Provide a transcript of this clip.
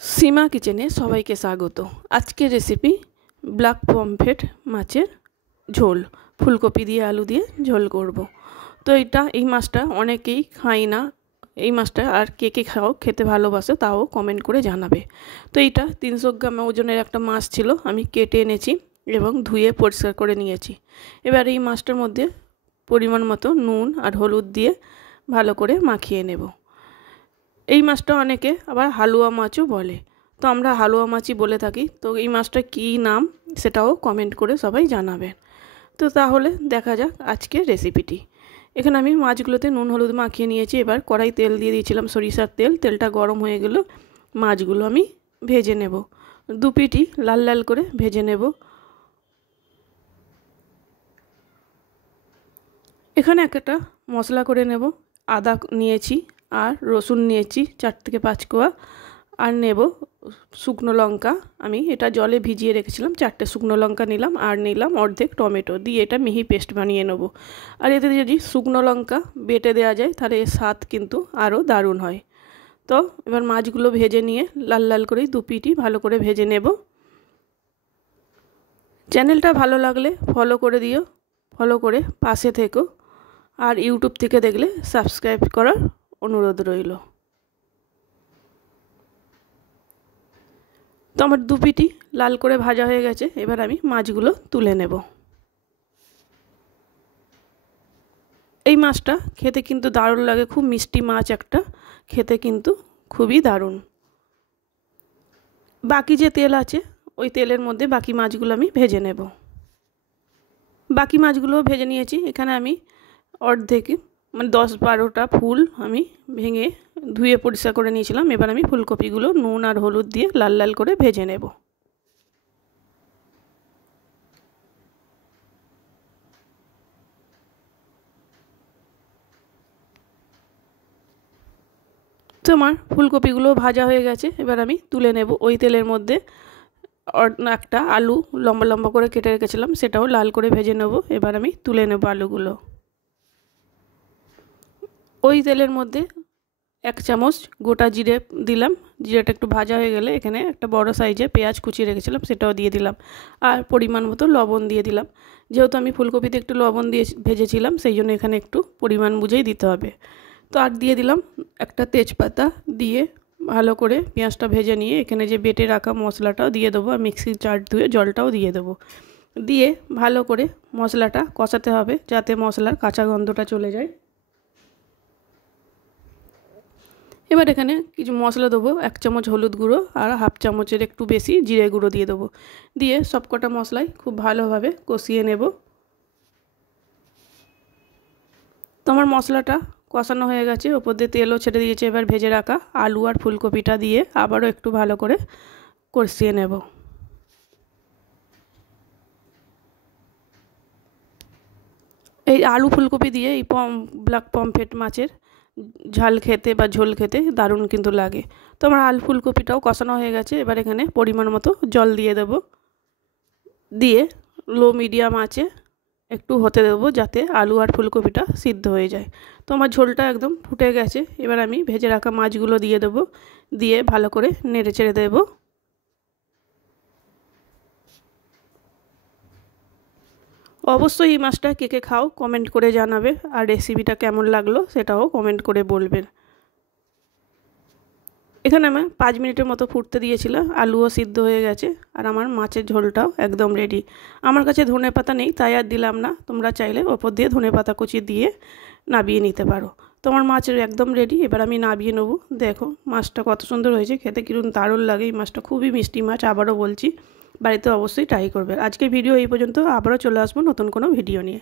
सीमा किचेने सबाइके स्वागत। आजकेर recipe black पम्फ्रेट माछेर झोल, फुलकपि दिए आलू दिए झोल करब। तो এই মাছটা অনেকেই খাই না। এই মাছটা আর কে কে খাও খেতে ভালোবাসে তাও কমেন্ট করে জানাবে। তো এটা 300 গ্রাম ওজনের একটা মাছ ছিল, আমি কেটে এনেছি এবং ধুয়ে পরিষ্কার করে নিয়েছি। এবার এই মাছটার মধ্যে পরিমাণ মতো নুন আর হলুদ দিয়ে ভালো করে মাখিয়ে নেব। এই মাছটা অনেকে আবার হালুয়া মাছও বলে, তো আমরা হালুয়া মাছই বলে থাকি। তো এই মাছটা কী নাম সেটাও কমেন্ট করে সবাই জানাবেন। তো তাহলে দেখা যাক আজকের রেসিপিটি। এখানে আমি মাছগুলোতে নুন হলুদ মাখিয়ে নিয়েছি। এবার কড়াই তেল দিয়ে দিয়েছিলাম সরিষার তেল। তেলটা গরম হয়ে গেল, মাছগুলো আমি ভেজে নেব। দু পিঠই লাল লাল করে ভেজে নেব। এখানে একটা মশলা করে নেব। আদা নিয়েছি আর রসুন নিয়েছি 4 থেকে 5 কোয়া, আর নেব শুকনো লঙ্কা। আমি এটা জলে ভিজিয়ে রেখেছিলাম, 4টে শুকনো লঙ্কা নিলাম আর নিলাম অর্ধেক টমেটো দিয়ে এটা মিহি পেস্ট বানিয়ে নেব। আর এতে যদি শুকনো লঙ্কা বেটে দেওয়া যায় তাহলে এর স্বাদ কিন্তু আরও দারুণ হয়। তো এবার মাছগুলো ভেজে নিয়ে লাল লাল করে দু পিঠই ভালো করে ভেজে নেব। চ্যানেলটা ভালো লাগলে ফলো করে দিও, ফলো করে পাশে থেকো, আর ইউটিউব থেকে দেখলে সাবস্ক্রাইব করার অনুরোধ রইল। তো আমার দু পিঠই লাল করে ভাজা হয়ে গেছে। এবার আমি মাছগুলো তুলে নেব। এই মাছটা খেতে কিন্তু দারুণ লাগে, খুব মিষ্টি মাছ একটা, খেতে কিন্তু খুবই দারুণ। বাকি যে তেল আছে ওই তেলের মধ্যে বাকি মাছগুলো আমি ভেজে নেব। বাকি মাছগুলো ভেজে নিয়েছি। এখানে আমি অর্ধেক মানে 10-12টা ফুল আমি ভেঙে ধুয়ে পরিষ্কার করে নিয়েছিলাম। এবার আমি ফুলকপিগুলো নুন আর হলুদ দিয়ে লাল লাল করে ভেজে নেব। তো আমার ফুলকপিগুলো ভাজা হয়ে গেছে। এবার আমি তুলে নেব। ওই তেলের মধ্যে একটা আলু লম্বা লম্বা করে কেটে রেখেছিলাম, সেটাও লাল করে ভেজে নেব। এবার আমি তুলে নেব আলুগুলো। ওই তেলের মধ্যে 1 চামচ গোটা জিরে দিলাম। জিরেটা একটু ভাজা হয়ে গেলে এখানে একটা বড় সাইজে পেঁয়াজ কুচিয়ে রেখেছিলাম, সেটাও দিয়ে দিলাম। আর পরিমাণ মতো লবণ দিয়ে দিলাম। যেহেতু আমি ফুলকপিতে একটু লবণ দিয়ে ভেজেছিলাম সেই জন্য এখানে একটু পরিমাণ বুঝেই দিতে হবে। তো আর দিয়ে দিলাম একটা তেজপাতা, দিয়ে ভালো করে পেঁয়াজটা ভেজে নিয়ে এখানে যে বেটে রাখা মশলাটাও দিয়ে দেবো। আর মিক্সির জার ধুয়ে জলটাও দিয়ে দেবো। দিয়ে ভালো করে মশলাটা কষাতে হবে যাতে মশলার কাঁচা গন্ধটা চলে যায়। এবার এখানে কিছু মশলা দেবো। 1 চামচ হলুদ গুঁড়ো আর হাফ চামচের একটু বেশি জিরে গুঁড়ো দিয়ে দেবো। দিয়ে সবকটা মশলাই খুব ভালোভাবে কষিয়ে নেব। তো আমার মশলাটা কষানো হয়ে গেছে, ওপর দিয়ে তেলও ছেড়ে দিয়েছে। এবার ভেজে রাখা আলু আর ফুলকপিটা দিয়ে আবারও একটু ভালো করে কষিয়ে নেব। এই আলু ফুলকপি দিয়ে এই ব্ল্যাক পমফ্রেট মাছের ঝাল খেতে বা ঝোল খেতে দারুণ কিন্তু লাগে। তো আমার আলু ফুলকপিটাও কষানো হয়ে গেছে। এবার এখানে পরিমাণ মতো জল দিয়ে দেব। দিয়ে লো মিডিয়াম আঁচে একটু হতে দেবো যাতে আলু আর ফুলকপিটা সিদ্ধ হয়ে যায়। তো আমার ঝোলটা একদম ফুটে গেছে। এবার আমি ভেজে রাখা মাছগুলো দিয়ে দেবো। দিয়ে ভালো করে নেড়ে চেড়ে দেবো। অবশ্যই এই মাছটা কে কে খাও কমেন্ট করে জানাবে, আর রেসিপিটা কেমন লাগলো সেটাও কমেন্ট করে বলবেন। এখানে আমি 5 মিনিটের মতো ফুটতে দিয়েছিলাম। আলুও সিদ্ধ হয়ে গেছে আর আমার মাছের ঝোলটাও একদম রেডি। আমার কাছে ধনেপাতা নেই তাই আর দিলাম না, তোমরা চাইলে ওপর দিয়ে ধনেপাতা কুচি দিয়ে নাবিয়ে নিতে পারো। তো আমার মাছের একদম রেডি। এবার আমি নাবিয়ে নেব। দেখো মাছটা কত সুন্দর হয়েছে, খেতে কিরকম দারুণ লাগে। এই মাছটা খুবই মিষ্টি মাছ, আবারও বলছি বাড়িতে অবশ্যই ট্রাই করবে। আজকের ভিডিও এই পর্যন্ত, আবারও চলে আসবো নতুন কোনো ভিডিও নিয়ে।